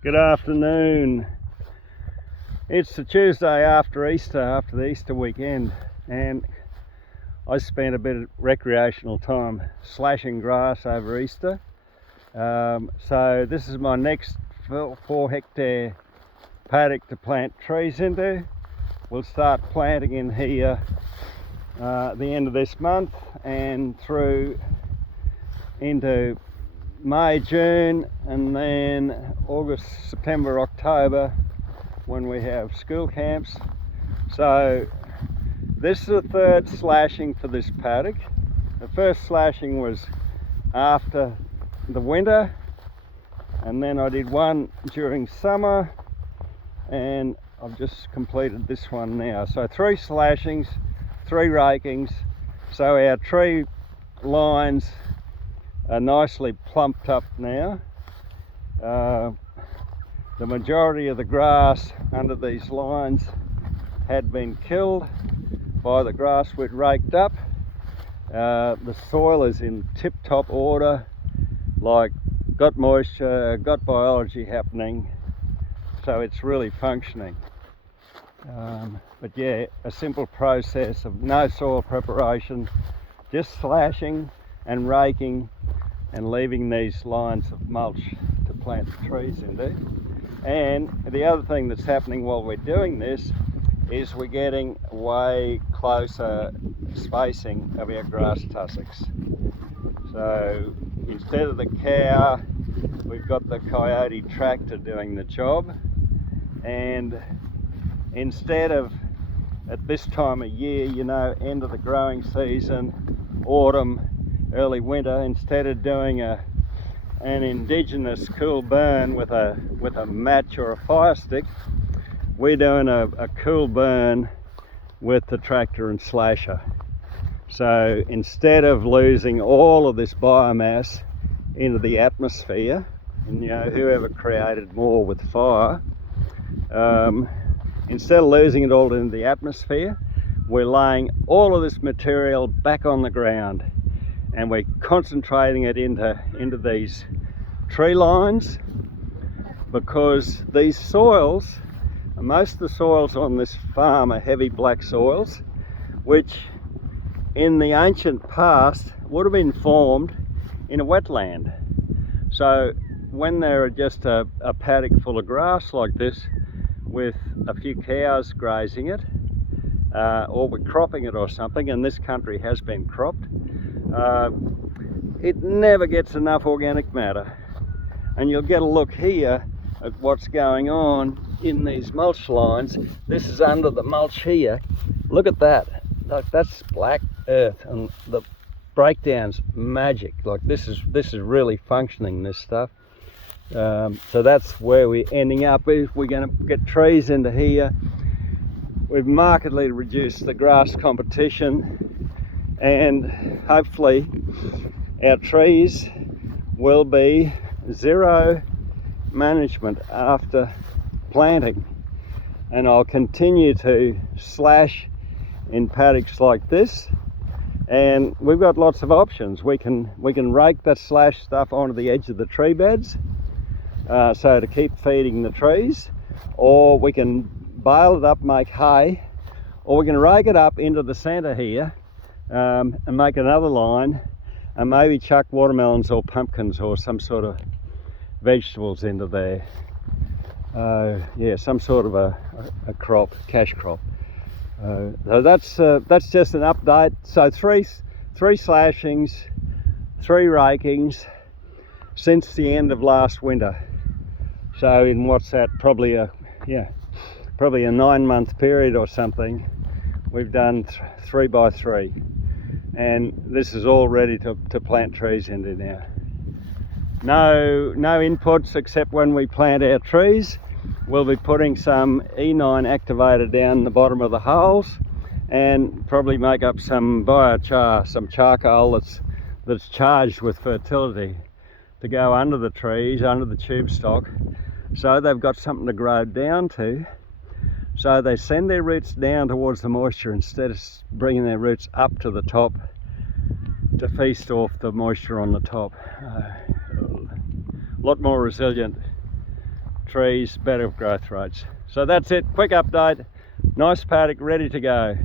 Good afternoon. It's the Tuesday after Easter, after the Easter weekend, and I spent a bit of recreational time slashing grass over Easter. So this is my next 4 hectare paddock to plant trees into. We'll start planting in here at the end of this month and through into May, June, and then August, September, October when we have school camps. So this is the third slashing for this paddock. The first slashing was after the winter, and then I did one during summer, and I've just completed this one now. So 3 slashings, 3 rakings. So our tree lines are nicely plumped up now. The majority of the grass under these lines had been killed by the grass we'd raked up. The soil is in tip-top order, like got moisture, got biology happening, so it's really functioning. But yeah, a simple process of no soil preparation, just slashing and raking and leaving these lines of mulch to plant the trees into. And the other thing that's happening while we're doing this is we're getting way closer spacing of our grass tussocks. So instead of the cow, we've got the coyote tractor doing the job, and instead of at this time of year, you know, end of the growing season, autumn, early winter, instead of doing an indigenous cool burn with a match or a fire stick, we're doing a cool burn with the tractor and slasher. So instead of losing all of this biomass into the atmosphere, and you know, whoever created more with fire, instead of losing it all into the atmosphere, we're laying all of this material back on the ground, and we're concentrating it into these tree lines, because these soils, most of the soils on this farm are heavy black soils, which in the ancient past would have been formed in a wetland. So when there are just a paddock full of grass like this with a few cows grazing it, or we're cropping it or something, and this country has been cropped, it never gets enough organic matter. And you'll get a look here at what's going on in these mulch lines. This is under the mulch here. Look at that. Look, that's black earth, and the breakdown's magic. Like this is really functioning, this stuff. So that's where we're ending up. We're going to get trees into here. We've markedly reduced the grass competition, and hopefully our trees will be zero management after planting. And I'll continue to slash in paddocks like this, and we've got lots of options. We can rake that slash stuff onto the edge of the tree beds, so to keep feeding the trees, or we can bale it up, make hay, or we can rake it up into the center here, and make another line, and maybe chuck watermelons or pumpkins or some sort of vegetables into there. Yeah, some sort of a crop, cash crop. So that's just an update. So three slashings, 3 rakings since the end of last winter. So in what's that, probably a 9-month period or something, we've done 3 by 3, and this is all ready to plant trees into now. No inputs except when we plant our trees. We'll be putting some E9 activator down the bottom of the holes, and probably make up some biochar, some charcoal that's charged with fertility, to go under the trees, under the tube stock, so they've got something to grow down to. So they send their roots down towards the moisture instead of bringing their roots up to the top to feast off the moisture on the top. A lot more resilient trees, better growth rates. So that's it, quick update. Nice paddock, ready to go.